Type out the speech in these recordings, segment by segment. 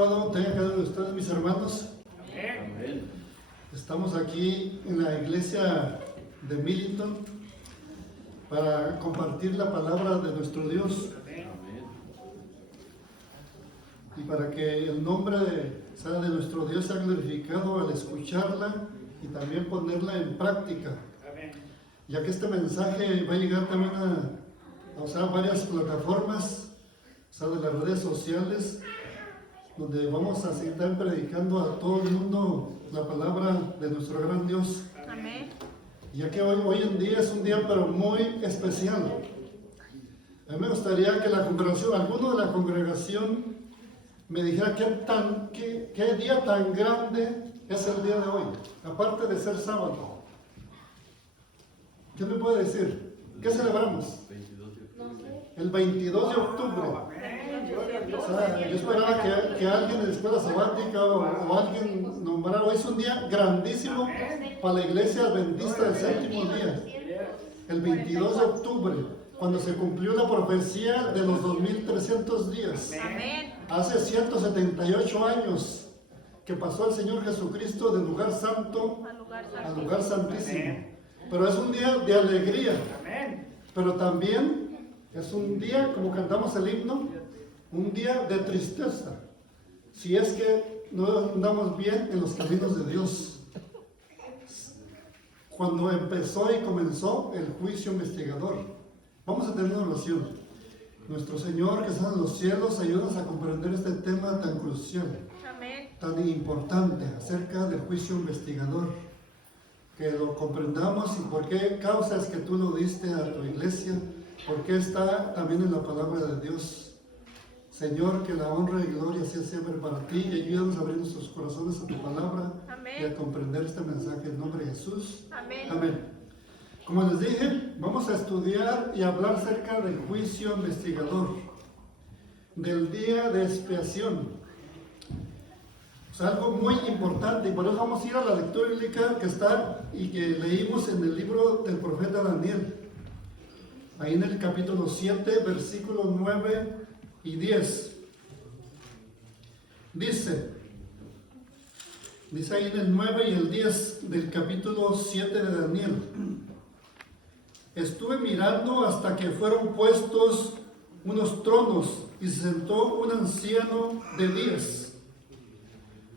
Tengan cada uno de ustedes, mis hermanos. Amén. Estamos aquí en la iglesia de Millington para compartir la palabra de nuestro Dios y para que el nombre de nuestro Dios sea glorificado al escucharla y también ponerla en práctica, ya que este mensaje va a llegar también a varias plataformas, de las redes sociales, donde vamos a seguir predicando a todo el mundo la palabra de nuestro gran Dios. Amén. Ya que hoy en día es un día pero muy especial. A mí me gustaría que la congregación, alguno de la congregación me dijera qué día tan grande es el día de hoy, aparte de ser sábado. ¿Quién me puede decir? ¿Qué celebramos? El 22 de octubre. Yo esperaba que alguien de la escuela sabática o alguien nombrara, hoy es un día grandísimo para la iglesia adventista del séptimo día, el 22 de octubre, cuando se cumplió la profecía de los 2300 días. Hace 178 años que pasó el Señor Jesucristo del lugar santo al lugar santísimo. Pero es un día de alegría, pero también es un día, como cantamos el himno, un día de tristeza, si es que no andamos bien en los caminos de Dios. Cuando empezó y comenzó el juicio investigador, vamos a tener una oración. Nuestro Señor que está en los cielos, ayúdanos a comprender este tema tan crucial, tan importante acerca del juicio investigador, que lo comprendamos y por qué causas que tú lo diste a tu iglesia, porque está también en la palabra de Dios. Señor, que la honra y gloria sea siempre para ti y ayúdanos a abrir nuestros corazones a tu palabra. Amén. Y a comprender este mensaje en nombre de Jesús. Amén. Amén. Como les dije, vamos a estudiar y hablar acerca del juicio investigador, del día de expiación. Es algo muy importante y por eso vamos a ir a la lectura bíblica que está y que leímos en el libro del profeta Daniel. Ahí en el capítulo 7, versículos 9 y 10. Dice ahí en el 9 y el 10 del capítulo 7 de Daniel: estuve mirando hasta que fueron puestos unos tronos y se sentó un anciano de días.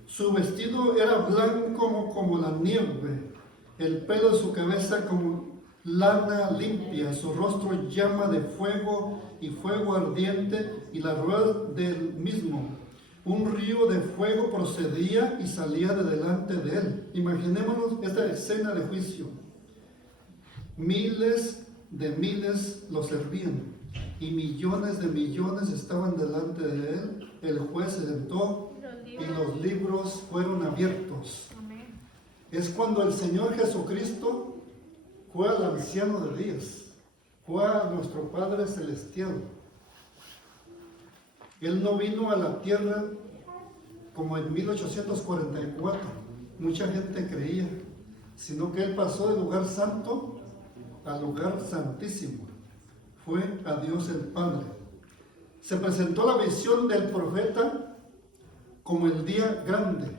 Su vestido era blanco como la nieve, el pelo de su cabeza como lana limpia, su rostro llama de fuego y fuego ardiente, y la rueda del mismo. Un río de fuego procedía y salía de delante de él. Imaginémonos esta escena de juicio. Miles de miles lo servían y millones de millones estaban delante de él. El juez se sentó y los libros fueron abiertos. Es cuando el Señor Jesucristo fue al anciano de días, fue a nuestro Padre Celestial. Él no vino a la tierra como en 1844, mucha gente creía, sino que Él pasó del lugar santo al lugar santísimo. Fue a Dios el Padre. Se presentó la visión del profeta como el día grande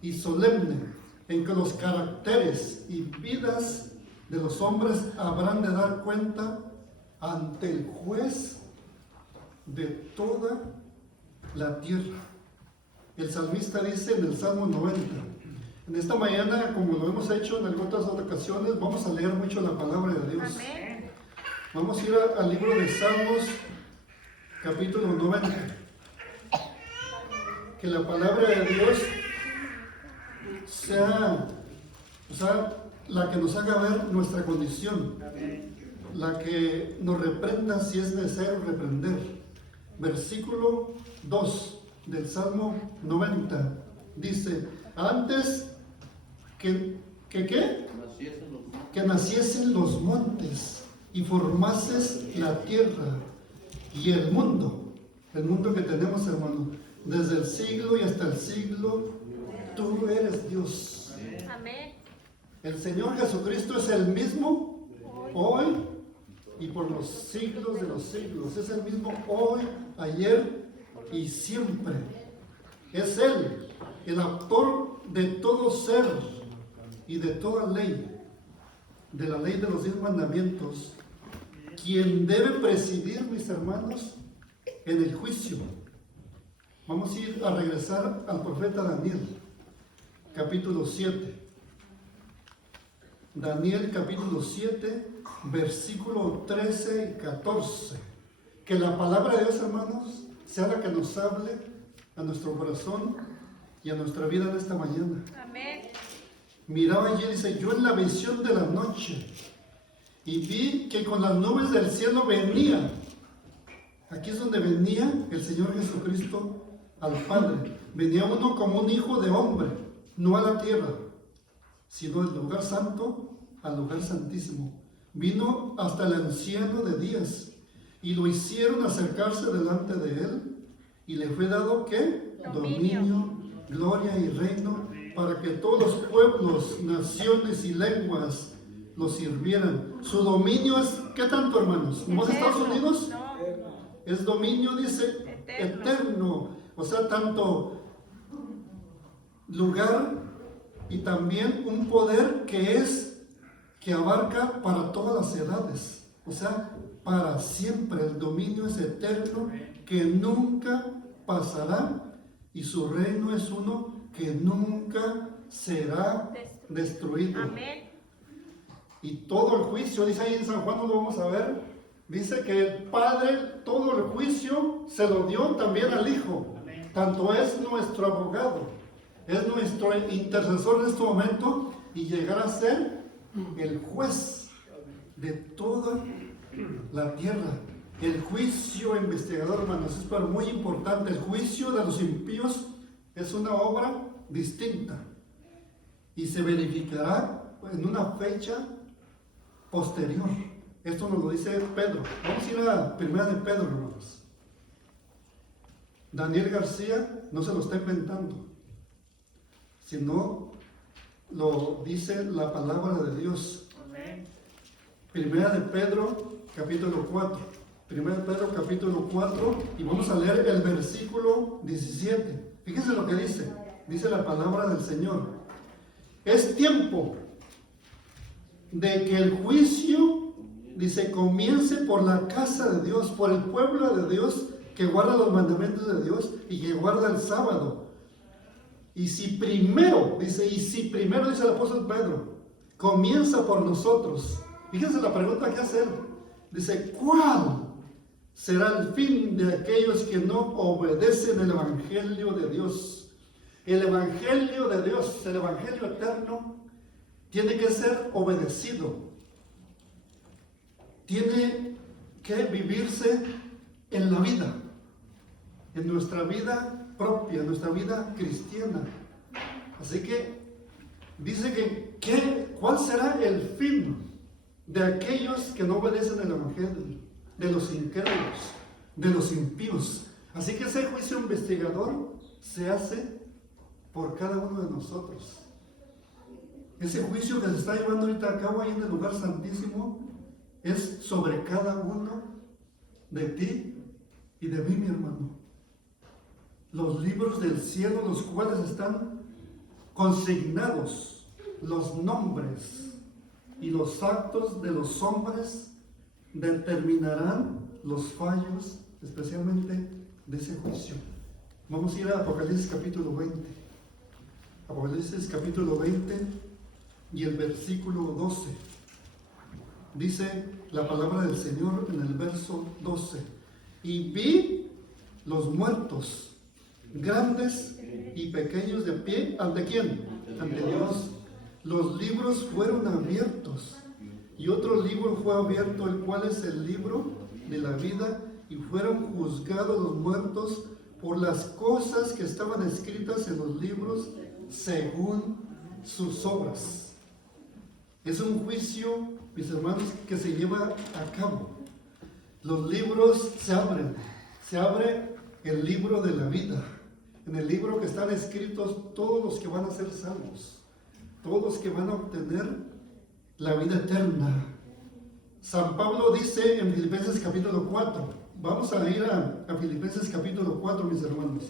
y solemne en que los caracteres y vidas de los hombres habrán de dar cuenta ante el juez de toda la tierra. El salmista dice en el Salmo 90. En esta mañana, como lo hemos hecho en otras ocasiones, vamos a leer mucho la palabra de Dios. Amén. Vamos a ir al libro de Salmos, capítulo 90. Que la palabra de Dios sea la que nos haga ver nuestra condición, la que nos reprenda si es necesario reprender. Versículo 2 del Salmo 90 dice: antes que naciesen los montes y formases la tierra y el mundo que tenemos, hermano, desde el siglo y hasta el siglo, tú eres Dios. Amén. El Señor Jesucristo es el mismo hoy y por los siglos de los siglos. Es el mismo hoy, ayer y siempre. Es Él, el autor de todo ser y de toda ley, de la ley de los 10 mandamientos, quien debe presidir, mis hermanos, en el juicio. Vamos a ir a regresar al profeta Daniel, capítulo 7. Daniel capítulo 7, versículo 13 y 14. Que la palabra de Dios, hermanos, sea la que nos hable a nuestro corazón y a nuestra vida en esta mañana. Amén. Miraba allí, dice, yo en la visión de la noche, y vi que con las nubes del cielo venía. Aquí es donde venía el Señor Jesucristo al Padre. Venía uno como un hijo de hombre, no a la tierra, sino del lugar santo al lugar santísimo. Vino hasta el anciano de días y lo hicieron acercarse delante de él y le fue dado ¿qué? Dominio, gloria y reino para que todos los pueblos, naciones y lenguas lo sirvieran. Su dominio es ¿qué tanto, hermanos? ¿No es Estados Unidos? No. Es dominio, dice, eterno. O sea, tanto lugar y también un poder que abarca para todas las edades, o sea, para siempre. El dominio es eterno, que nunca pasará, y su reino es uno que nunca será destruido. Amén. Y todo el juicio, dice ahí en San Juan, no lo vamos a ver, dice que el Padre todo el juicio se lo dio también al Hijo. Tanto es nuestro abogado, es nuestro intercesor en este momento, y llegará a ser el juez de toda la tierra. El juicio investigador, hermanos, es pero muy importante. El juicio de los impíos es una obra distinta y se verificará en una fecha posterior. Esto nos lo dice Pedro. Vamos a ir a la primera de Pedro, hermanos. Daniel García no se lo está inventando, sino lo dice la palabra de Dios. Primera de Pedro, capítulo 4. Primera de Pedro, capítulo 4, y vamos a leer el versículo 17. Fíjense lo que dice. Dice la palabra del Señor. Es tiempo de que el juicio, dice, comience por la casa de Dios, por el pueblo de Dios, que guarda los mandamientos de Dios y que guarda el sábado. Y si primero, dice el apóstol Pedro, comienza por nosotros. Fíjense la pregunta que hace él. Dice, ¿cuál será el fin de aquellos que no obedecen el evangelio de Dios? El evangelio de Dios, el evangelio eterno, tiene que ser obedecido. Tiene que vivirse en la vida, en nuestra vida propia, en nuestra vida cristiana. Así que dice ¿cuál será el fin de aquellos que no obedecen el evangelio? De los incrédulos, de los impíos. Así que ese juicio investigador se hace por cada uno de nosotros. Ese juicio que se está llevando ahorita a cabo ahí en el lugar santísimo es sobre cada uno de ti y de mí, mi hermano. Los libros del cielo, los cuales están consignados, los nombres y los actos de los hombres determinarán los fallos, especialmente de ese juicio. Vamos a ir a Apocalipsis capítulo 20. Apocalipsis capítulo 20 y el versículo 12. Dice la palabra del Señor en el verso 12. Y vi los muertos, grandes y pequeños, de pie. ¿Ante quién? Ante Dios. Los libros fueron abiertos, y otro libro fue abierto, el cual es el libro de la vida, y fueron juzgados los muertos por las cosas que estaban escritas en los libros según sus obras. Es un juicio, mis hermanos, que se lleva a cabo. Los libros se abren. Se abre el libro de la vida. En el libro que están escritos todos los que van a ser salvos, todos los que van a obtener la vida eterna. San Pablo dice en Filipenses capítulo 4, vamos a ir a Filipenses capítulo 4, mis hermanos.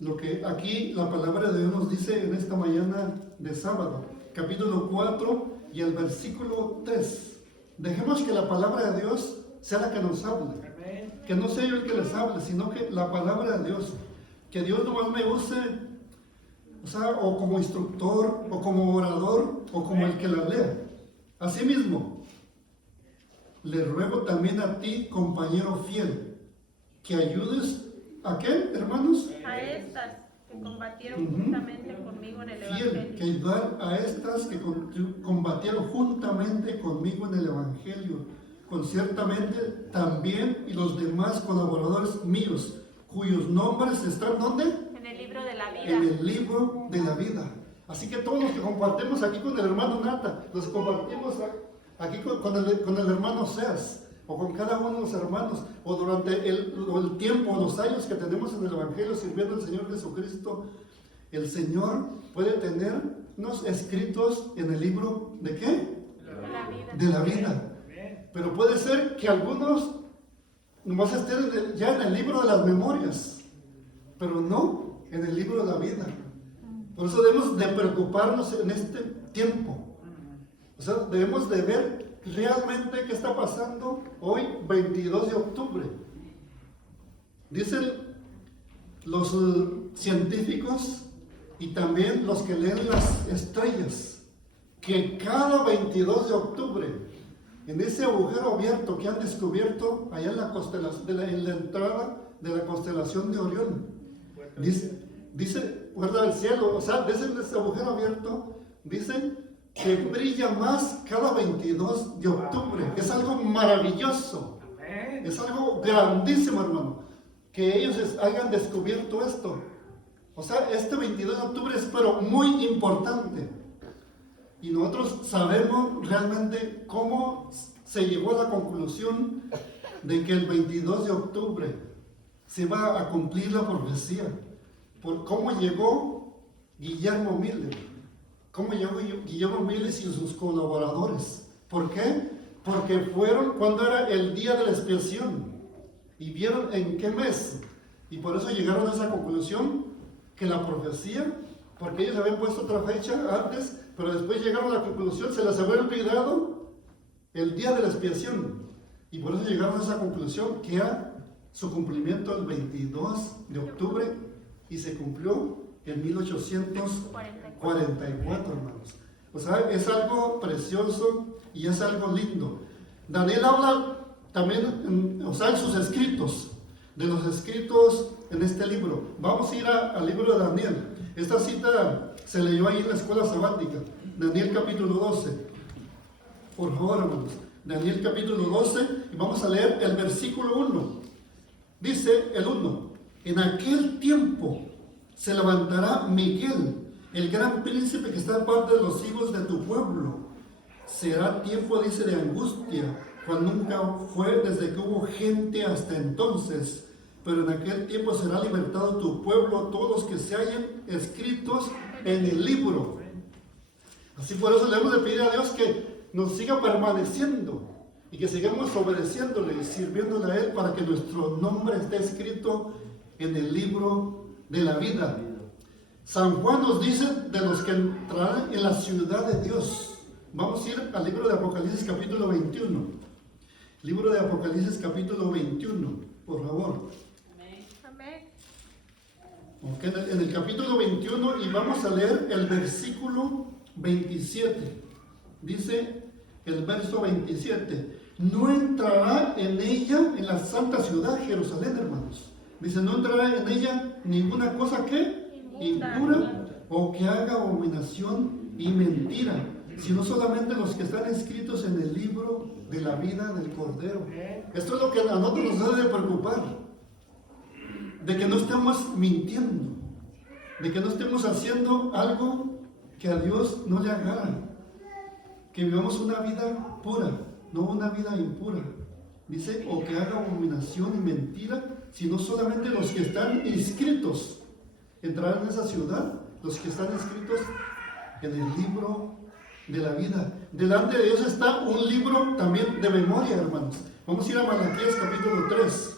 lo que aquí la palabra de Dios nos dice en esta mañana de sábado, capítulo 4 y el versículo 3. Dejemos que la palabra de Dios sea la que nos hable. Que no sea yo el que les hable, sino que la palabra de Dios. Que Dios nomás me use, o como instructor, o como orador, o como el que la lea. Asimismo, le ruego también a ti, compañero fiel, que ayudes ¿a qué, hermanos? A estas que combatieron juntamente conmigo en el Evangelio. Fiel, que ayudar a estas que combatieron juntamente conmigo en el Evangelio. Conciertamente también y los demás colaboradores míos, cuyos nombres están ¿dónde? En el libro de la vida. En el libro de la vida. Así que todos los que compartimos aquí con el hermano Nata, los compartimos aquí con el hermano Seas, o con cada uno de los hermanos, o durante el tiempo, los años que tenemos en el Evangelio sirviendo al Señor Jesucristo, el Señor puede tenernos escritos en el libro ¿de qué? De la vida. De la vida. Pero puede ser que algunos nomás estén ya en el libro de las memorias, pero no en el libro de la vida. Por eso debemos de preocuparnos en este tiempo. O sea, debemos de ver realmente qué está pasando hoy, 22 de octubre. Dicen los científicos y también los que leen las estrellas que cada 22 de octubre, en ese agujero abierto que han descubierto allá en la entrada de la constelación de Orión, dice puerta del cielo, o sea, desde ese agujero abierto, dicen que brilla más cada 22 de octubre. Es algo maravilloso, es algo grandísimo, hermano, que ellos hayan descubierto esto. O sea, este 22 de octubre es pero muy importante. Y nosotros sabemos realmente cómo se llegó a la conclusión de que el 22 de octubre se va a cumplir la profecía. Por cómo llegó Guillermo Miller. Cómo llegó Guillermo Miller y sus colaboradores. ¿Por qué? Porque fueron cuando era el día de la expiación. Y vieron en qué mes. Y por eso llegaron a esa conclusión que la profecía, porque ellos habían puesto otra fecha antes, pero después llegaron a la conclusión, se les había olvidado el día de la expiación. Y por eso llegaron a esa conclusión que era su cumplimiento el 22 de octubre y se cumplió en 1844, hermanos. O sea, es algo precioso y es algo lindo. Daniel habla también, en sus escritos, de los escritos en este libro. Vamos a ir al libro de Daniel. Esta cita se leyó ahí en la escuela sabática, Daniel capítulo 12. Por favor, hermanos, Daniel capítulo 12, y vamos a leer el versículo 1. Dice el 1, en aquel tiempo se levantará Miguel, el gran príncipe que está en parte de los hijos de tu pueblo. Será tiempo, dice, de angustia, cual nunca fue desde que hubo gente hasta entonces. Pero en aquel tiempo será libertado tu pueblo, todos los que se hallen escritos en el libro. Así por eso le hemos de pedir a Dios que nos siga permaneciendo y que sigamos obedeciéndole y sirviéndole a Él para que nuestro nombre esté escrito en el libro de la vida. San Juan nos dice de los que entrarán en la ciudad de Dios. Vamos a ir al libro de Apocalipsis capítulo 21. Libro de Apocalipsis capítulo 21, por favor. Okay, en el capítulo 21 y vamos a leer el versículo 27. Dice el verso 27, no entrará en ella, en la santa ciudad Jerusalén, hermanos. Dice, no entrará en ella ninguna cosa que impura o que haga abominación y mentira, sino solamente los que están escritos en el libro de la vida del Cordero. Esto es lo que a nosotros nos debe preocupar. De que no estemos mintiendo, de que no estemos haciendo algo que a Dios no le agrada, que vivamos una vida pura, no una vida impura. Dice, o que haga abominación y mentira, sino solamente los que están inscritos entrarán en esa ciudad, los que están inscritos en el libro de la vida. Delante de Dios está un libro también de memoria, hermanos. Vamos a ir a Malaquías capítulo 3.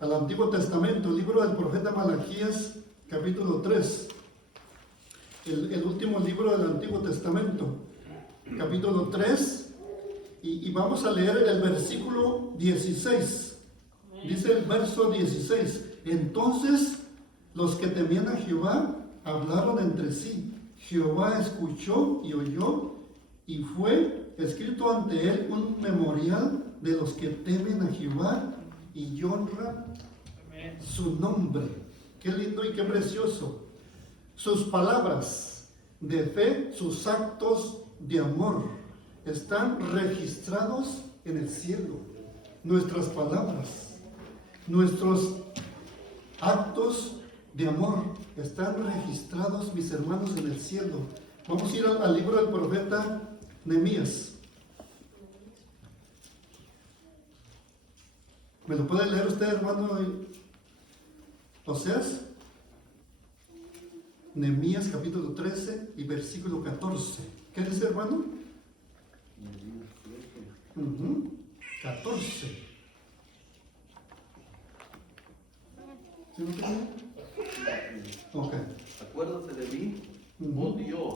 Al Antiguo Testamento, el libro del profeta Malaquías, capítulo 3, el último libro del Antiguo Testamento, capítulo 3, y vamos a leer el versículo 16. Dice el verso 16: entonces los que temían a Jehová hablaron entre sí. Jehová escuchó y oyó, y fue escrito ante él un memorial de los que temen a Jehová y honran su nombre. Qué lindo y qué precioso. Sus palabras de fe, sus actos de amor están registrados en el cielo. Nuestras palabras, nuestros actos de amor están registrados, mis hermanos, en el cielo. Vamos a ir al libro del profeta Nehemías. ¿Me lo puede leer usted, hermano Oseas? Nehemías capítulo 13 y versículo 14. ¿Qué dice, hermano? 14. ¿Sí lo tiene? Ok. Acuérdate de mí, oh Dios,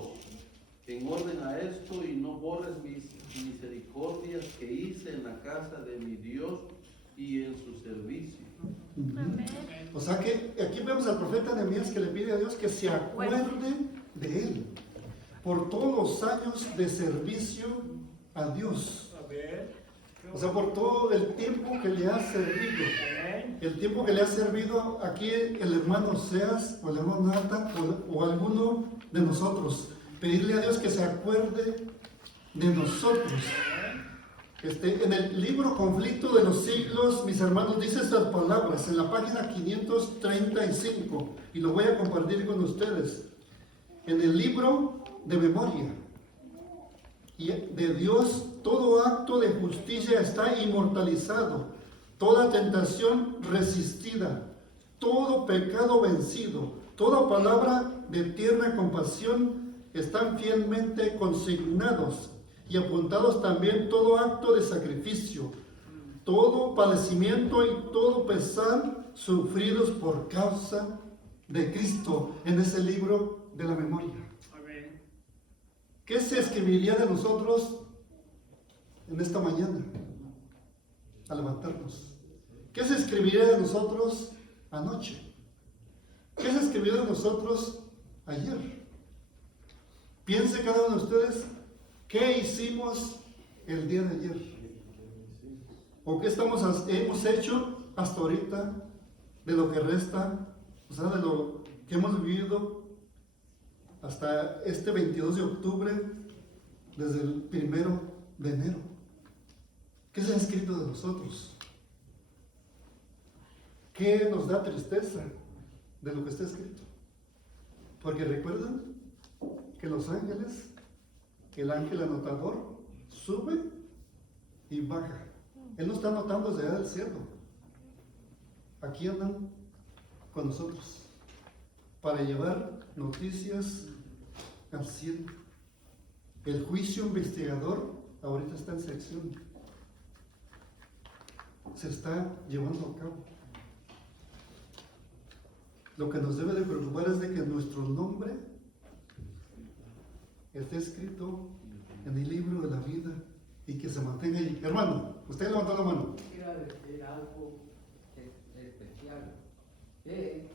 en orden a esto, y no borres mis misericordias que hice en la casa de mi Dios y en su servicio. Amén. O sea que aquí vemos al profeta Nehemías que le pide a Dios que se acuerde de él por todos los años de servicio a Dios. O sea, por todo el tiempo que le ha servido. El tiempo que le ha servido aquí el hermano Oseas o el hermano Nata o alguno de nosotros. Pedirle a Dios que se acuerde de nosotros. En el libro Conflicto de los Siglos, mis hermanos, dice estas palabras en la página 535, y lo voy a compartir con ustedes. En el libro de memoria y de Dios, todo acto de justicia está inmortalizado, toda tentación resistida, todo pecado vencido, toda palabra de tierna compasión están fielmente consignados y apuntados también todo acto de sacrificio, todo padecimiento y todo pesar sufridos por causa de Cristo en ese libro de la memoria. Amén. ¿Qué se escribiría de nosotros en esta mañana al levantarnos? ¿Qué se escribiría de nosotros anoche? ¿Qué se escribió de nosotros ayer? Piense cada uno de ustedes, ¿qué hicimos el día de ayer? ¿O qué hemos hecho hasta ahorita de lo que resta? O sea, de lo que hemos vivido hasta este 22 de octubre, desde el 1 de enero. ¿Qué se ha escrito de nosotros? ¿Qué nos da tristeza de lo que está escrito? Porque recuerdan que los ángeles, el ángel anotador, sube y baja. Él no está anotando desde allá del cielo. Aquí andan con nosotros para llevar noticias al cielo. El juicio investigador ahorita está en sección. Se está llevando a cabo. Lo que nos debe de preocupar es de que nuestro nombre esté escrito en el libro de la vida y que se mantenga ahí. Hermano, usted levantó la mano. Quiero decir algo especial, que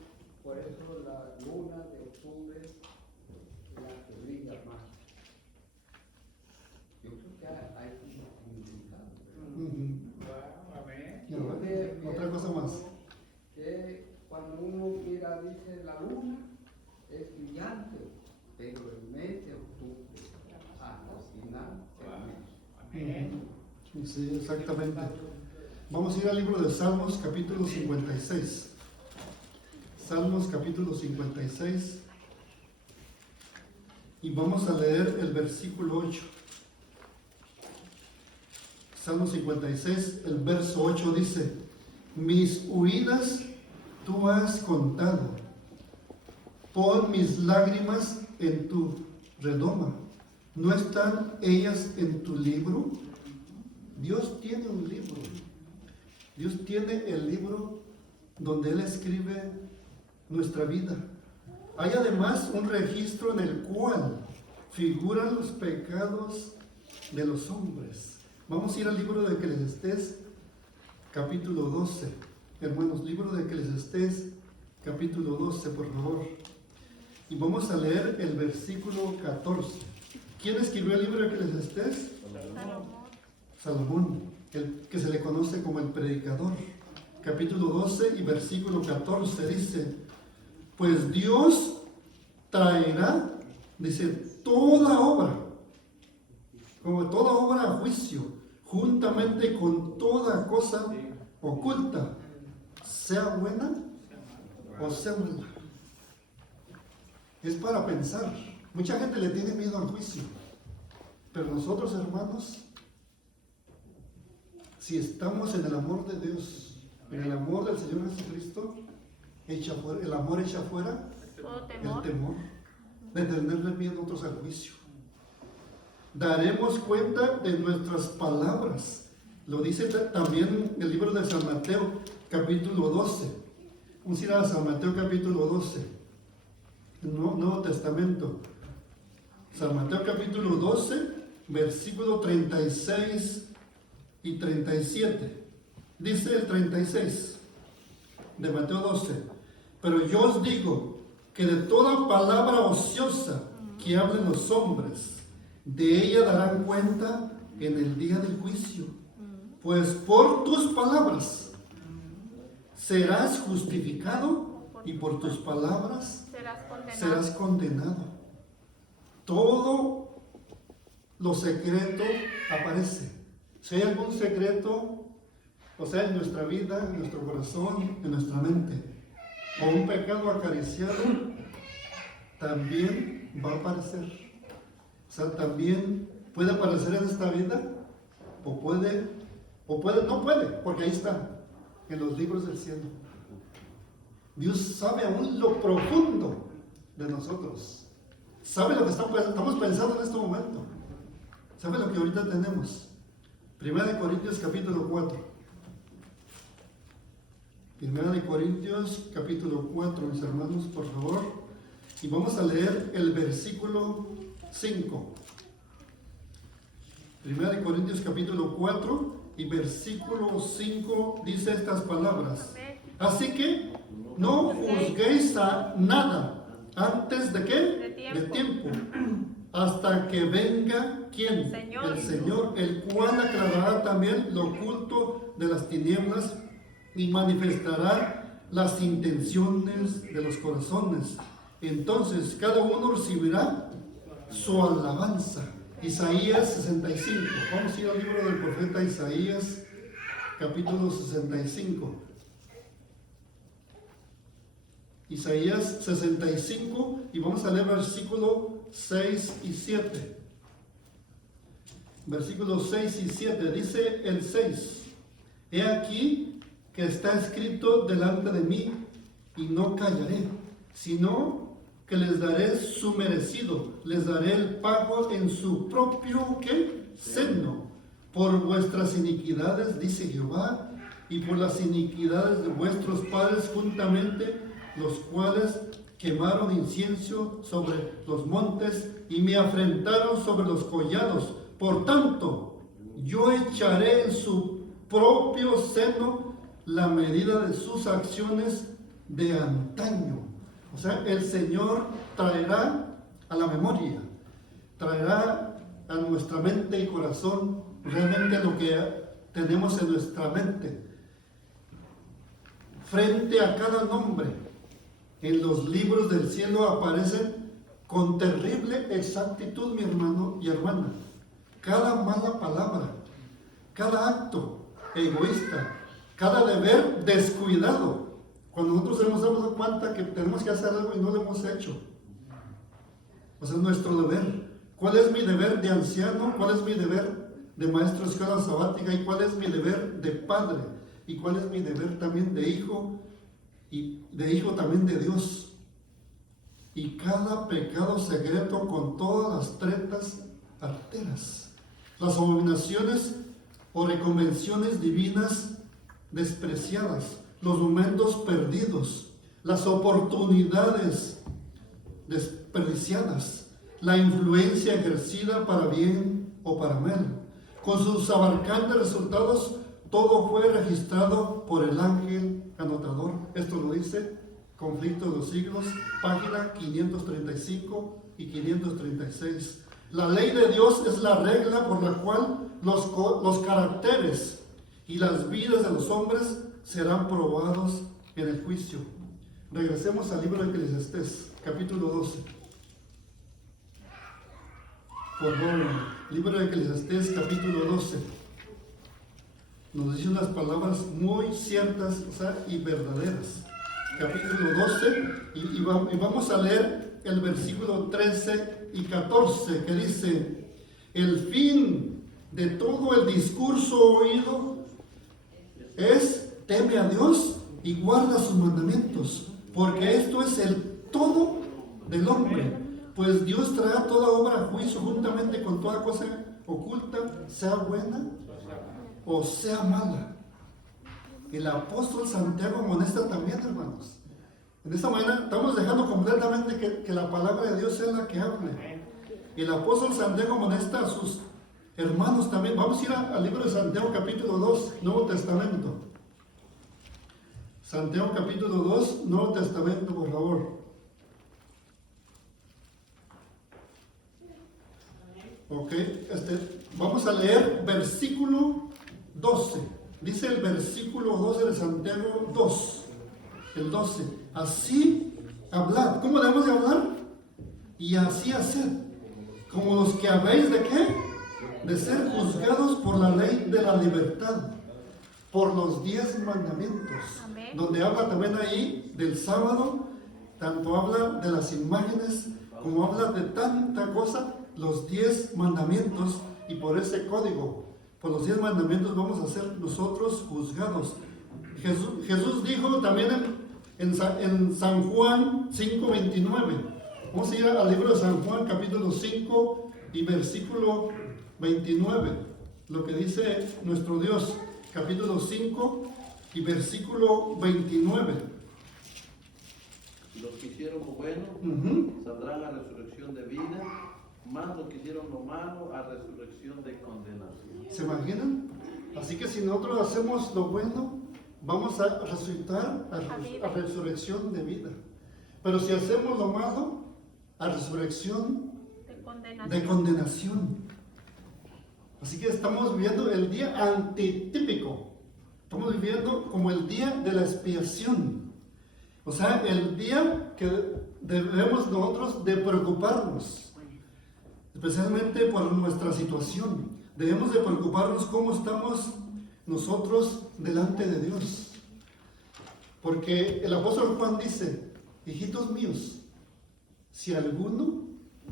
por eso la luna de octubre es la que brilla más. Yo creo que hay un significado. Amén. Y ahora, otra cosa más. Que cuando uno mira, dice la luna es brillante, pero el mes de octubre, hasta el final del mes. Amén. Sí, exactamente. Vamos a ir al libro de Salmos, capítulo 56. Salmos, capítulo 56. Y vamos a leer el versículo 8. Salmos 56, el verso 8 dice: mis huidas tú has contado, pon mis lágrimas en tu redoma. ¿No están ellas en tu libro? Dios tiene un libro. Dios tiene el libro donde Él escribe nuestra vida, Hay además un registro en el cual figuran los pecados de los hombres. Vamos a ir al libro de Eclesiastés, capítulo 12. Hermanos, libro de Eclesiastés, capítulo 12, por favor. Y vamos a leer el versículo 14. ¿Quién escribió el libro de Eclesiastés? Salomón, el que se le conoce como el predicador. Capítulo 12 y versículo 14 dice: pues Dios traerá, dice, toda obra, como toda obra a juicio, juntamente con toda cosa oculta, sea buena o sea mala. Es para pensar. Mucha gente le tiene miedo al juicio, pero nosotros, hermanos, si estamos en el amor de Dios, en el amor del Señor Jesucristo, el amor echa fuera el temor de tenerle miedo a otros al juicio. Daremos cuenta de nuestras palabras. Lo dice también el libro de San Mateo, capítulo 12. Vamos a ir a San Mateo, capítulo 12, Nuevo Testamento. San Mateo, capítulo 12, versículo 36 y 37. Dice el 36 de Mateo 12: pero yo os digo que de toda palabra ociosa que hablen los hombres, de ella darán cuenta en el día del juicio. Pues por tus palabras serás justificado y por tus palabras serás condenado. Todo lo secreto aparece. Si hay algún secreto, o sea, en nuestra vida, en nuestro corazón, en nuestra mente, o un pecado acariciado, también va a aparecer. O sea, también puede aparecer en esta vida, o no puede, porque ahí está, en los libros del cielo. Dios sabe aún lo profundo de nosotros. Sabe lo que estamos pensando en este momento. Sabe lo que ahorita tenemos. 1 Corintios capítulo 4. 1 Corintios capítulo 4, mis hermanos, por favor. Y vamos a leer el versículo 5. 1 Corintios capítulo 4 y versículo 5 dice estas palabras: así que no juzguéis a nada antes de ¿qué? De tiempo, hasta que venga ¿quién? El Señor, el cual aclarará también lo oculto de las tinieblas y manifestará las intenciones de los corazones. Entonces cada uno recibirá su alabanza. Isaías 65. Vamos a ir al libro del profeta Isaías, capítulo 65. Isaías 65, y vamos a leer versículo 6 y 7. Versículos 6 y 7, dice el 6: he aquí que está escrito delante de mí, y no callaré, sino que les daré su merecido, les daré el pago en su propio ¿qué? Seno, por vuestras iniquidades, dice Jehová, y por las iniquidades de vuestros padres juntamente, los cuales quemaron incienso sobre los montes y me afrentaron sobre los collados. Por tanto, yo echaré en su propio seno la medida de sus acciones de antaño. O sea, el Señor traerá a la memoria, traerá a nuestra mente y corazón realmente lo que tenemos en nuestra mente. Frente a cada nombre en los libros del cielo aparecen con terrible exactitud, mi hermano y hermana, cada mala palabra, cada acto egoísta, cada deber descuidado. Cuando nosotros nos damos cuenta que tenemos que hacer algo y no lo hemos hecho, o sea, nuestro deber. ¿Cuál es mi deber de anciano? ¿Cuál es mi deber de maestro de escuela sabática? ¿Y cuál es mi deber de padre? ¿Y cuál es mi deber también de hijo? Y de hijo también de Dios. Y cada pecado secreto con todas las tretas arteras, las abominaciones o reconvenciones divinas despreciadas, los momentos perdidos, las oportunidades apreciadas, la influencia ejercida para bien o para mal. Con sus abarcantes resultados, todo fue registrado por el ángel anotador. Esto lo dice Conflicto de los Siglos, página 535 y 536. La ley de Dios es la regla por la cual los caracteres y las vidas de los hombres serán probados en el juicio. Regresemos al libro de Eclesiastés, capítulo 12. Por favor, libro de Eclesiastés, capítulo 12. Nos dice unas palabras muy ciertas, y verdaderas. Capítulo 12, y vamos a leer el versículo 13 y 14, que dice: el fin de todo el discurso oído es: teme a Dios y guarda sus mandamientos, porque esto es el todo del hombre. Pues Dios traerá toda obra a juicio juntamente con toda cosa oculta, sea buena o sea mala. El apóstol Santiago amonesta también, hermanos. En esta manera estamos dejando completamente que la palabra de Dios sea la que hable. El apóstol Santiago amonesta a sus hermanos también. Vamos a ir al libro de Santiago, capítulo 2, Nuevo Testamento. Santiago, capítulo 2, Nuevo Testamento, por favor. Ok, vamos a leer versículo 12. Dice el versículo 12 de Santiago 2, el 12. Así hablad. ¿Cómo debemos de hablar? Y así haced, como los que habéis de qué? De ser juzgados por la ley de la libertad, por los 10 mandamientos. Amén. Donde habla también ahí del sábado, tanto habla de las imágenes como habla de tanta cosa, los 10 mandamientos, y por ese código, por los 10 mandamientos vamos a ser nosotros juzgados. Jesús dijo también en San Juan 5:29. Vamos a ir al libro de San Juan, capítulo 5 y versículo 29. Lo que dice nuestro Dios, capítulo 5 y versículo 29. Los que hicieron lo bueno saldrán a resurrección de vida, más los que hicieron lo malo a resurrección de condenación. ¿Se imaginan? Así que si nosotros hacemos lo bueno, vamos a resucitar a resurrección de vida. Pero si hacemos lo malo, a resurrección de condenación. Así que estamos viviendo el día antitípico. Estamos viviendo como el día de la expiación. O sea, el día que debemos nosotros de preocuparnos, especialmente por nuestra situación. Debemos de preocuparnos cómo estamos nosotros delante de Dios. Porque el apóstol Juan dice: hijitos míos, si alguno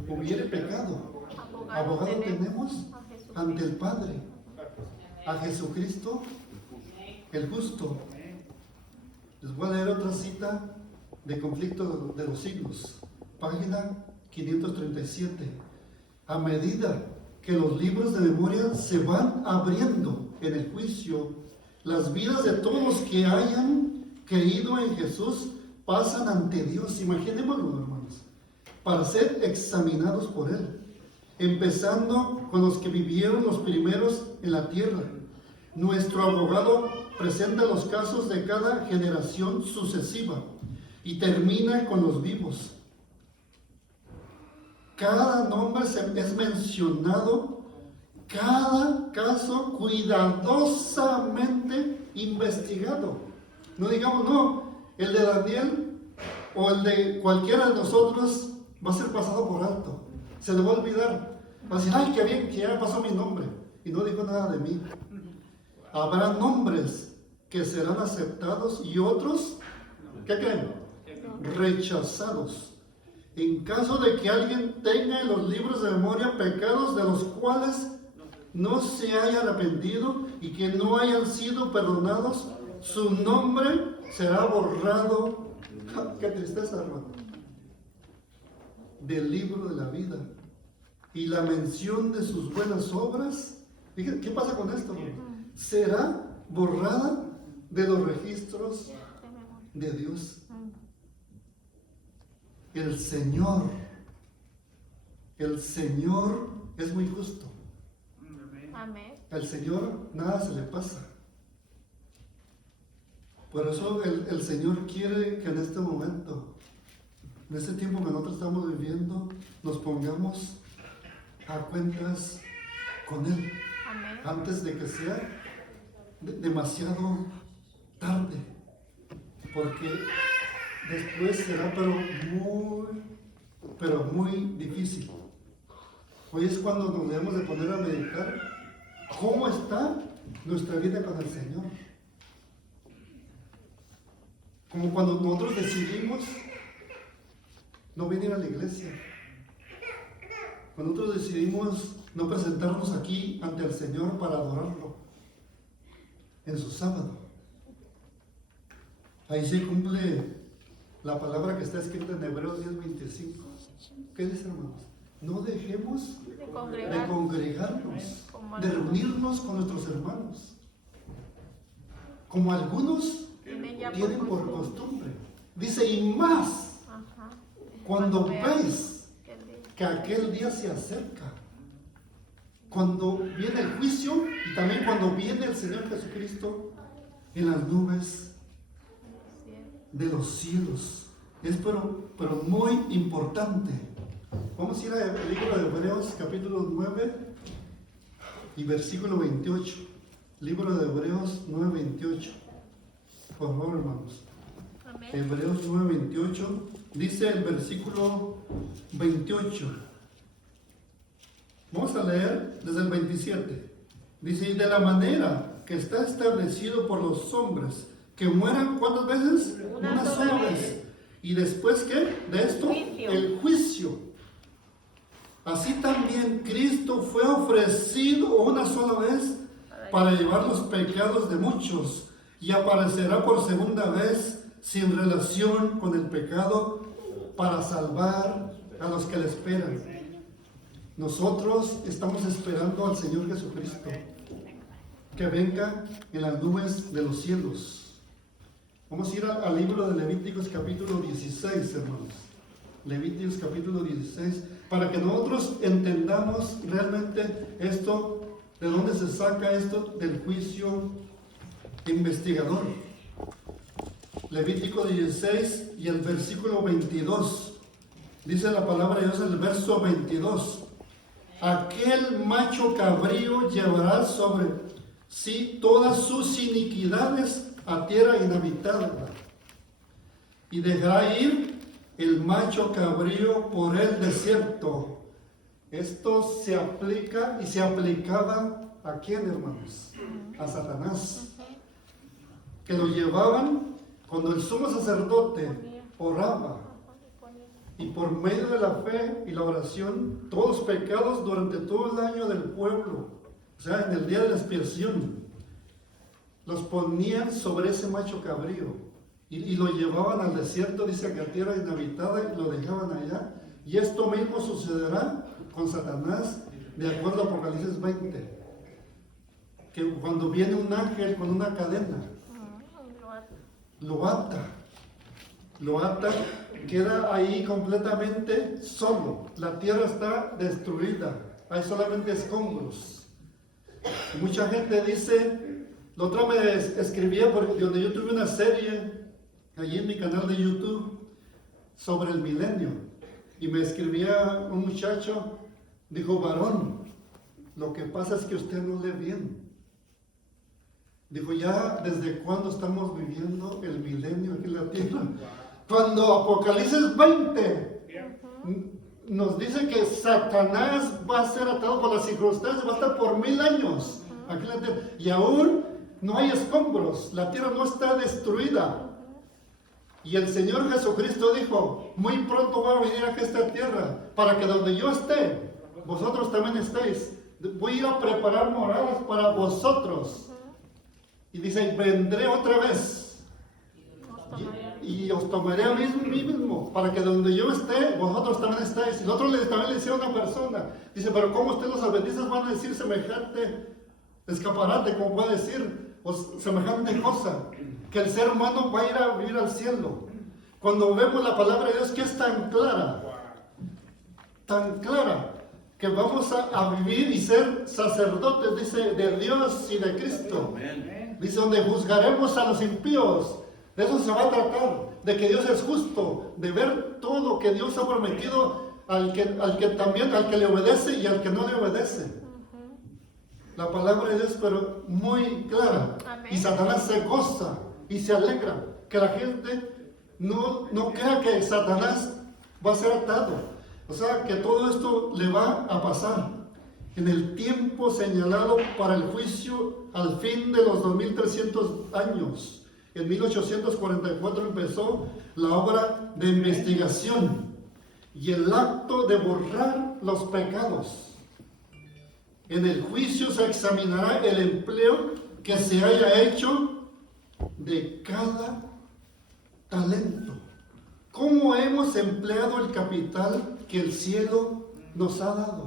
hubiere pecado, abogado tenemos ante el Padre, a Jesucristo el justo. Les voy a leer otra cita de Conflicto de los Siglos, página 537. A medida que los libros de memoria se van abriendo en el juicio, las vidas de todos los que hayan creído en Jesús pasan ante Dios. Imaginémoslo, hermanos, para ser examinados por Él, empezando con los que vivieron los primeros en la tierra. Nuestro abogado presenta los casos de cada generación sucesiva y termina con los vivos. Cada nombre es mencionado, cada caso cuidadosamente investigado. No digamos, no, el de Daniel o el de cualquiera de nosotros va a ser pasado por alto. Se le va a olvidar. Va a decir: ay, qué bien, que ya pasó mi nombre y no dijo nada de mí. Habrá nombres que serán aceptados y otros, ¿qué creen? Rechazados. En caso de que alguien tenga en los libros de memoria pecados de los cuales no se haya arrepentido y que no hayan sido perdonados, su nombre será borrado. ¡Qué tristeza, hermano! Del libro de la vida. Y la mención de sus buenas obras, fíjense, ¿qué pasa con esto, hermano? Será borrada de los registros de Dios. El Señor el Señor es muy justo. Amén. Al Señor nada se le pasa. Por eso el Señor quiere que en este momento, en este tiempo que nosotros estamos viviendo, nos pongamos a cuentas con Él. Amén. Antes de que sea demasiado tarde. Porque después será pero muy difícil. Hoy es cuando nos debemos de poner a meditar cómo está nuestra vida con el Señor. Como cuando nosotros decidimos no venir a la iglesia. Cuando nosotros decidimos no presentarnos aquí ante el Señor para adorarlo en su sábado. Ahí se cumple la palabra que está escrita en Hebreos 10:25. ¿Qué dice, hermanos? No dejemos de congregarnos, de reunirnos con nuestros hermanos, como algunos tienen por costumbre. Dice, y más, cuando veis que aquel día se acerca, cuando viene el juicio y también cuando viene el Señor Jesucristo en las nubes de los cielos. Es pero muy importante. Vamos a ir al libro de Hebreos capítulo 9 y versículo 28. Libro de Hebreos 9:28. Por favor, hermanos. Amén. Hebreos 9:28 dice el versículo 28. Vamos a leer desde el 27. Dice, y de la manera que está establecido por los hombres, que mueran, ¿cuántas veces? Una sola vez. Y después, ¿qué? De esto, Juicio. el juicio. Así también Cristo fue ofrecido una sola vez para llevar los pecados de muchos, y aparecerá por segunda vez sin relación con el pecado para salvar a los que le esperan. Nosotros estamos esperando al Señor Jesucristo, que venga en las nubes de los cielos. Vamos a ir al libro de Levíticos capítulo 16, hermanos. Levíticos capítulo 16, para que nosotros entendamos realmente esto, de dónde se saca esto del juicio investigador. Levítico 16 y el versículo 22. Dice la palabra de Dios en el verso 22. Aquel macho cabrío llevará sobre sí todas sus iniquidades a tierra inhabitada, y dejará ir el macho cabrío por el desierto. Esto se aplica y se aplicaba ¿a quién, hermanos? A Satanás, que lo llevaban cuando el sumo sacerdote oraba, y por medio de la fe y la oración, todos los pecados durante todo el año del pueblo, o sea, en el día de la expiación, los ponían sobre ese macho cabrío y lo llevaban al desierto, dice que a tierra inhabitada, y lo dejaban allá. Y esto mismo sucederá con Satanás, de acuerdo a Apocalipsis 20, que cuando viene un ángel con una cadena, lo ata, queda ahí completamente solo. La tierra está destruida, hay solamente escombros. Y mucha gente dice, la otra me escribía, porque donde yo tuve una serie allí en mi canal de YouTube sobre el milenio, y me escribía un muchacho, dijo, varón, lo que pasa es que usted no lee bien. Dijo, ya desde cuándo estamos viviendo el milenio aquí en la tierra. Cuando Apocalipsis 20 nos dice que Satanás va a ser atado por las circunstancias, va a estar por 1000 años aquí en la tierra, y aún no hay escombros, la tierra no está destruida. Y el Señor Jesucristo dijo, muy pronto voy a venir aquí a esta tierra, para que donde yo esté, vosotros también estéis. Voy a ir a preparar moradas para vosotros. Y dice, vendré otra vez y os tomaré a mí mismo, para que donde yo esté, vosotros también estáis. Y el otro también le decía a una persona, dice, pero ¿cómo ustedes los adventistas van a decir semejante escaparate, como puede decir, o semejante cosa, que el ser humano va a ir a vivir al cielo? Cuando vemos la palabra de Dios, que es tan clara, tan clara que vamos a vivir y ser sacerdotes, dice, de Dios y de Cristo. Amén. Dice, donde juzgaremos a los impíos. De eso se va a tratar, de que Dios es justo, de ver todo lo que Dios ha prometido al que le obedece y al que no le obedece. La palabra de Dios, pero muy clara. Amén. Y Satanás se goza y se alegra. Que la gente no crea que Satanás va a ser atado. O sea, que todo esto le va a pasar en el tiempo señalado para el juicio al fin de los 2300 años. En 1844 empezó la obra de investigación y el acto de borrar los pecados. En el juicio se examinará el empleo que se haya hecho de cada talento. ¿Cómo hemos empleado el capital que el cielo nos ha dado?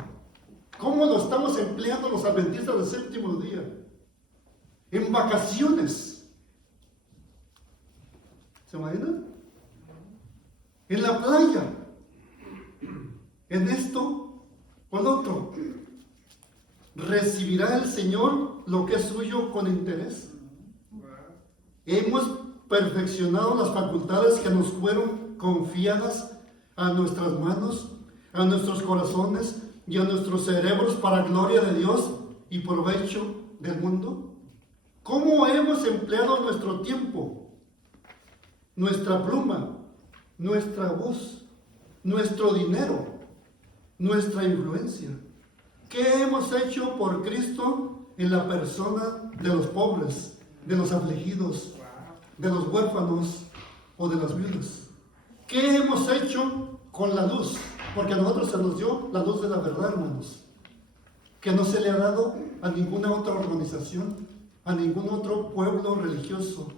¿Cómo lo estamos empleando los adventistas del séptimo día? En vacaciones. ¿Se imaginan? En la playa. En esto o en otro. ¿Recibirá el Señor lo que es suyo con interés? Hemos perfeccionado las facultades que nos fueron confiadas a nuestras manos, a nuestros corazones y a nuestros cerebros para gloria de Dios y provecho del mundo. ¿Cómo hemos empleado nuestro tiempo, nuestra pluma, nuestra voz, nuestro dinero, nuestra influencia? ¿Qué hemos hecho por Cristo en la persona de los pobres, de los afligidos, de los huérfanos o de las viudas? ¿Qué hemos hecho con la luz? Porque a nosotros se nos dio la luz de la verdad, hermanos, que no se le ha dado a ninguna otra organización, a ningún otro pueblo religioso.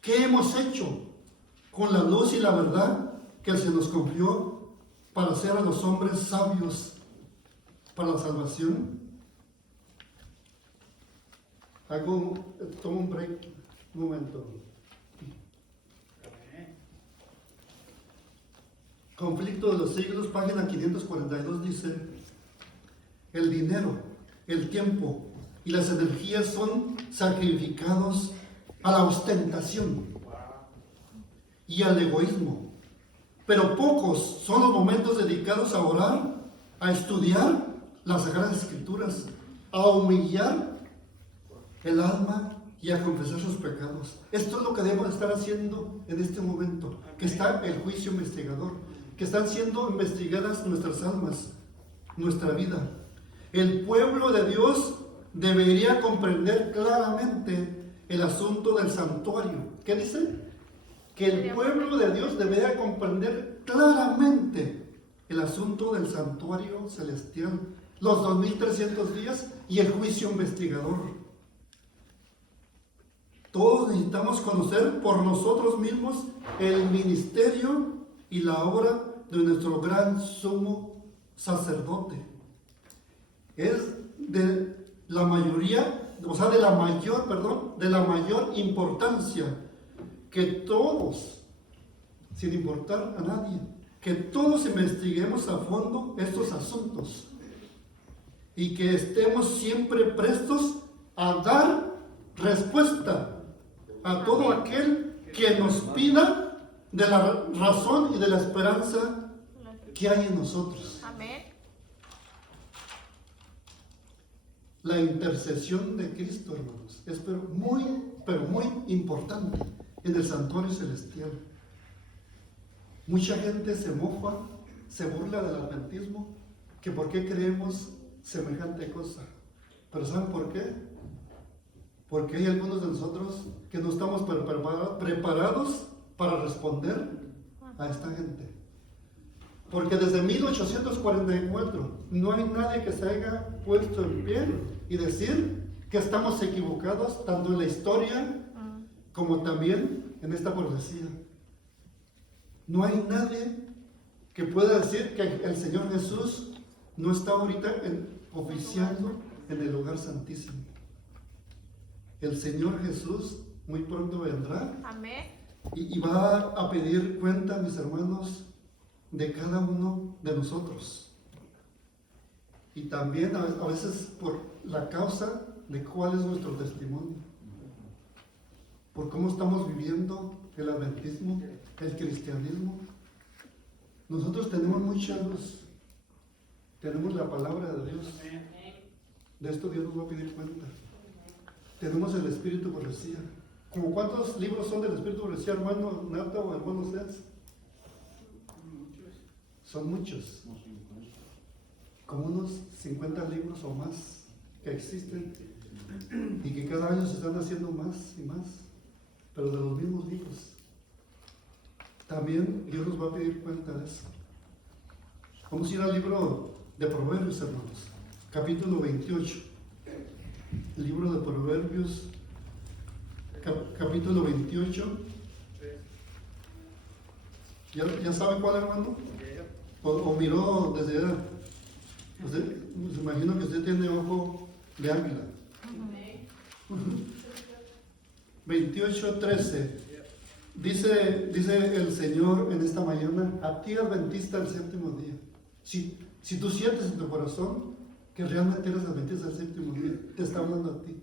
¿Qué hemos hecho con la luz y la verdad que se nos confió para hacer a los hombres sabios para la salvación? Tomo un break, un momento. Conflicto de los siglos, página 542, dice: el dinero, el tiempo y las energías son sacrificados a la ostentación y al egoísmo, pero pocos son los momentos dedicados a orar, a estudiar las Sagradas Escrituras, a humillar el alma y a confesar sus pecados. Esto es lo que debemos estar haciendo en este momento, que está el juicio investigador, que están siendo investigadas nuestras almas, nuestra vida. El pueblo de Dios debería comprender claramente el asunto del santuario. ¿Qué dice? Que el pueblo de Dios debería comprender claramente el asunto del santuario celestial, los 2300 días y el juicio investigador. Todos necesitamos conocer por nosotros mismos el ministerio y la obra de nuestro gran sumo sacerdote. Es de la mayor importancia que todos, sin importar a nadie, que todos investiguemos a fondo estos asuntos y que estemos siempre prestos a dar respuesta a todo aquel que nos pida de la razón y de la esperanza que hay en nosotros. Amén. La intercesión de Cristo, hermanos, es pero muy importante en el santuario celestial. Mucha gente se mofa, se burla del adventismo, que por qué creemos semejante cosa. Pero ¿saben por qué? Porque hay algunos de nosotros que no estamos preparados para responder a esta gente. Porque desde 1844 no hay nadie que se haya puesto en pie y decir que estamos equivocados tanto en la historia como también en esta profecía. No hay nadie que pueda decir que el Señor Jesús no está ahorita oficiando en el lugar santísimo. El Señor Jesús muy pronto vendrá. Amén. Y va a pedir cuenta, mis hermanos, de cada uno de nosotros. Y también a veces por la causa de cuál es nuestro testimonio. Por cómo estamos viviendo el adventismo, el cristianismo. Nosotros tenemos mucha luz. Tenemos la palabra de Dios. De esto Dios nos va a pedir cuenta. Tenemos el Espíritu de profecía. ¿Como cuántos libros son del Espíritu de profecía, hermano Nata o hermano Cés? Son muchos. Como unos 50 libros o más que existen y que cada año se están haciendo más y más, pero de los mismos libros. También Dios nos va a pedir cuenta de eso. Vamos a ir al libro de Proverbios, hermanos, capítulo 28. El libro de Proverbios, capítulo 28. ¿Ya sabe cuál, hermano? O miró desde allá. Usted, me imagino que usted tiene ojo de águila. 28:13. Dice el Señor en esta mañana: a ti adventista del séptimo día. Si tú sientes en tu corazón que realmente eres adventista del séptimo día, te está hablando a ti.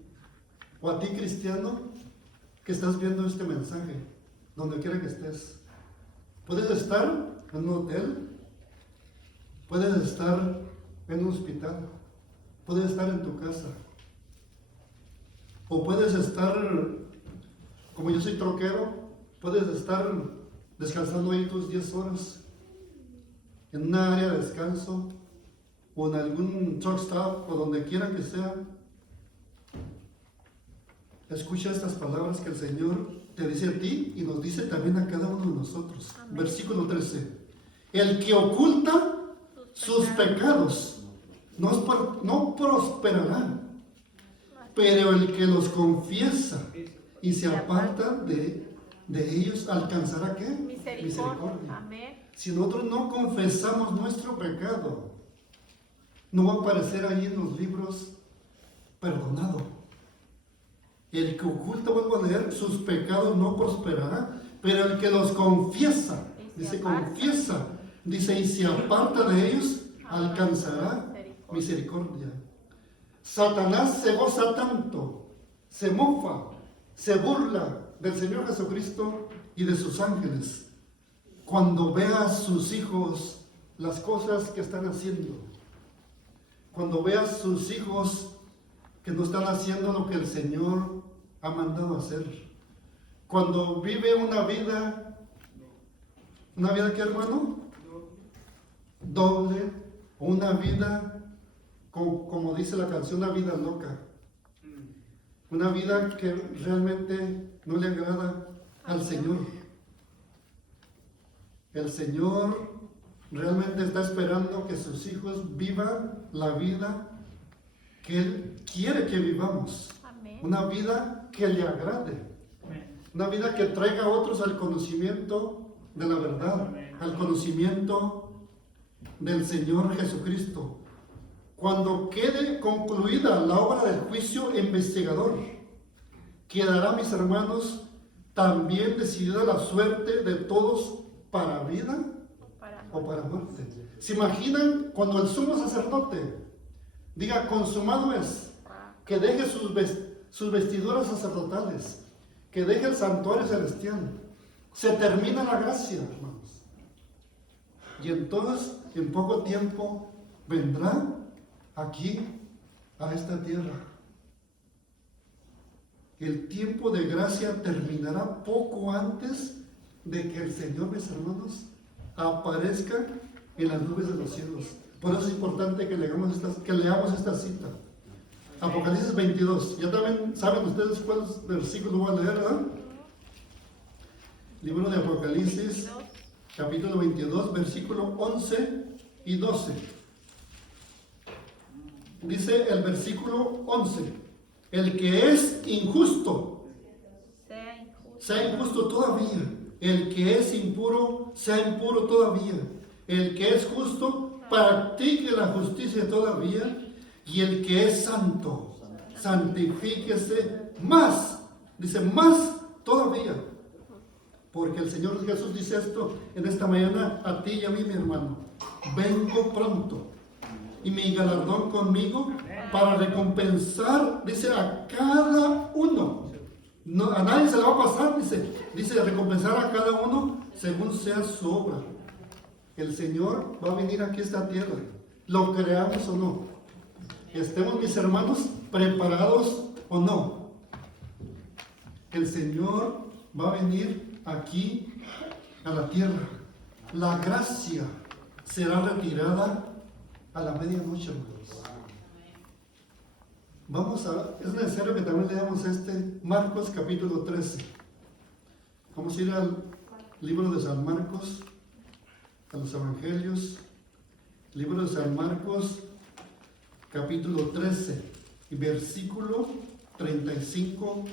O a ti, cristiano, que estás viendo este mensaje, donde quiera que estés. Puedes estar en un hotel, puedes estar en un hospital, puedes estar en tu casa, o puedes estar, como yo soy troquero, puedes estar descansando ahí tus 10 horas en una área de descanso o en algún truck stop o donde quiera que sea. Escucha estas palabras que el Señor te dice a ti y nos dice también a cada uno de nosotros. Amén. Versículo 13. El que oculta sus pecados no prosperará, pero el que los confiesa y se aparta de ellos alcanzará ¿qué? Misericordia. Amén. Si nosotros no confesamos nuestro pecado, no va a aparecer ahí en los libros perdonado. El que oculta, vuelvo a leer, sus pecados no prosperará, pero el que los confiesa, dice confiesa, dice y se aparta de ellos, alcanzará misericordia. Satanás se goza tanto, se mofa, se burla del Señor Jesucristo y de sus ángeles cuando ve a sus hijos las cosas que están haciendo, cuando ve a sus hijos que no están haciendo lo que el Señor ha mandado hacer, cuando vive una vida ¿qué, hermano? Doble, o una vida como dice la canción, una vida loca, una vida que realmente no le agrada al Señor. El Señor realmente está esperando que sus hijos vivan la vida que Él quiere que vivamos. Amén. Una vida que le agrade. Una vida que traiga a otros al conocimiento de la verdad, al conocimiento del Señor Jesucristo. Cuando quede concluida la obra del juicio investigador, quedará, mis hermanos, también decidida la suerte de todos para vida o para muerte. ¿Se imaginan cuando el sumo sacerdote diga consumado es? Que deje sus vestiduras sacerdotales, que deje el santuario celestial. Se termina la gracia, hermanos. Y entonces, en poco tiempo, vendrá aquí a esta tierra. El tiempo de gracia terminará poco antes de que el Señor, mis hermanos, aparezca en las nubes de los cielos. Por eso es importante que leamos esta cita. Apocalipsis 22. Ya también saben ustedes cuál versículo voy a leer, ¿verdad? Libro de Apocalipsis, capítulo 22, versículo 11 y 12. Dice el versículo 11: el que es injusto, sea injusto todavía. El que es impuro, sea impuro todavía. El que es justo, practique la justicia todavía. Y el que es santo, santifíquese más. Dice más todavía. Porque el Señor Jesús dice esto en esta mañana a ti y a mí, mi hermano: vengo pronto. y mi galardón conmigo para recompensar, dice, a cada uno. No, a nadie se le va a pasar, dice recompensar a cada uno según sea su obra. El Señor va a venir aquí a esta tierra, lo creamos o no, estemos mis hermanos preparados o no. El Señor va a venir aquí a la tierra. La gracia será retirada a la medianoche, hermanos. Es necesario que también leamos Marcos capítulo 13. Vamos a ir al libro de San Marcos, a los evangelios, libro de San Marcos capítulo 13 y versículo 35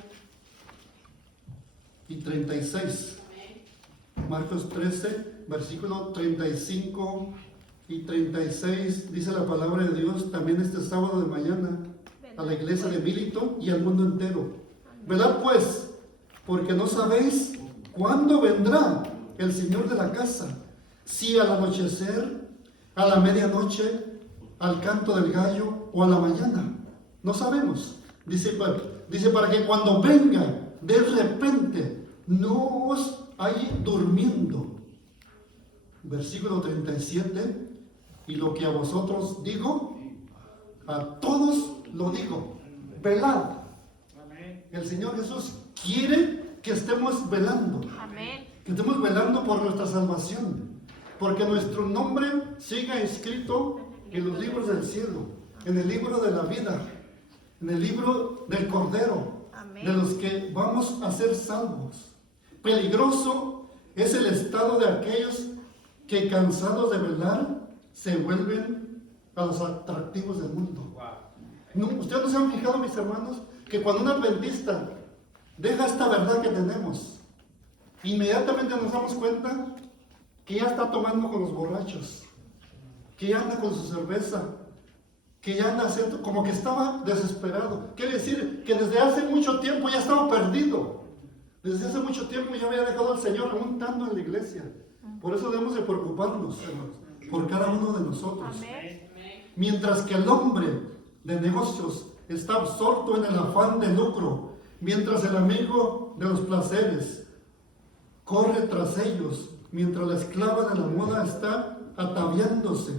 y 36. Marcos 13, versículo 35 y 36, dice la palabra de Dios también este sábado de mañana a la iglesia de Milito y al mundo entero. Velad pues, porque no sabéis cuándo vendrá el Señor de la casa, si al anochecer, a la medianoche, al canto del gallo o a la mañana. No sabemos. Dice para que cuando venga de repente no os halléis durmiendo. Versículo 37, y lo que a vosotros digo, a todos lo digo, velad. El Señor Jesús quiere que estemos velando. Amén. Que estemos velando por nuestra salvación, porque nuestro nombre siga escrito en los libros del cielo, en el libro de la vida, en el libro del Cordero. Amén. De los que vamos a ser salvos. Peligroso es el estado de aquellos que cansados de velar se vuelven a los atractivos del mundo. No, ustedes no se han fijado, mis hermanos, que cuando un adventista deja esta verdad que tenemos, inmediatamente nos damos cuenta que ya está tomando con los borrachos, que ya anda con su cerveza, que ya anda haciendo, como que estaba desesperado. Quiere decir que desde hace mucho tiempo ya estaba perdido. Desde hace mucho tiempo ya había dejado al Señor aún estando en la iglesia. Por eso debemos de preocuparnos, hermanos, por cada uno de nosotros. Amén. Mientras que el hombre de negocios está absorto en el afán de lucro, mientras el amigo de los placeres corre tras ellos, mientras la esclava de la moda está ataviándose,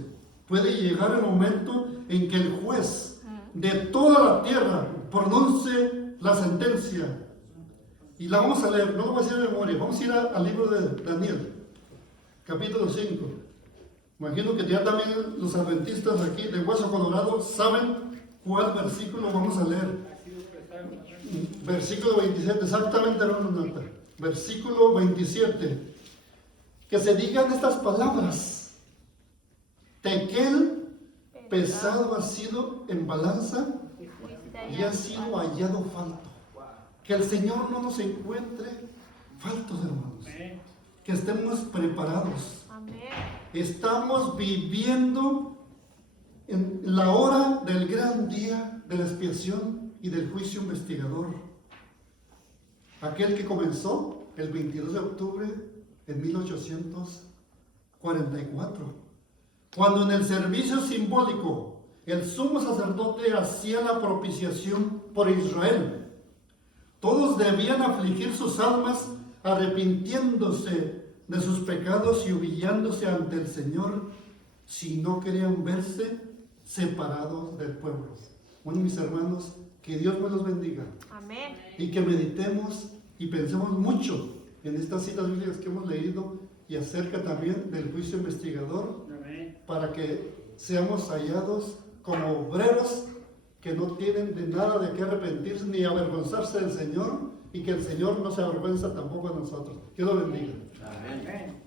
puede llegar el momento en que el juez de toda la tierra pronuncie la sentencia. Y la vamos a leer, no lo voy a decir de memoria, vamos a ir al libro de Daniel, capítulo 5. Imagino que ya también los adventistas aquí de Hueso Colorado saben cuál versículo vamos a leer. Versículo 27, exactamente, hermano Nata. Versículo 27. Que se digan estas palabras. Tequel pesado ha sido en balanza y ha sido hallado falto. Que el Señor no nos encuentre faltos, hermanos. Que estemos preparados. Estamos viviendo en la hora del gran día de la expiación y del juicio investigador. Aquel que comenzó el 22 de octubre de 1844, cuando en el servicio simbólico el sumo sacerdote hacía la propiciación por Israel. Todos debían afligir sus almas arrepintiéndose de sus pecados y humillándose ante el Señor si no querían verse separados del pueblo. Bueno, mis hermanos, que Dios me los bendiga. Amén. Y que meditemos y pensemos mucho en estas citas bíblicas que hemos leído y acerca también del juicio investigador. Amén. Para que seamos hallados como obreros que no tienen de nada de qué arrepentirse ni avergonzarse del Señor, y que el Señor no se avergüenza tampoco de nosotros. Que lo bendiga. Amén.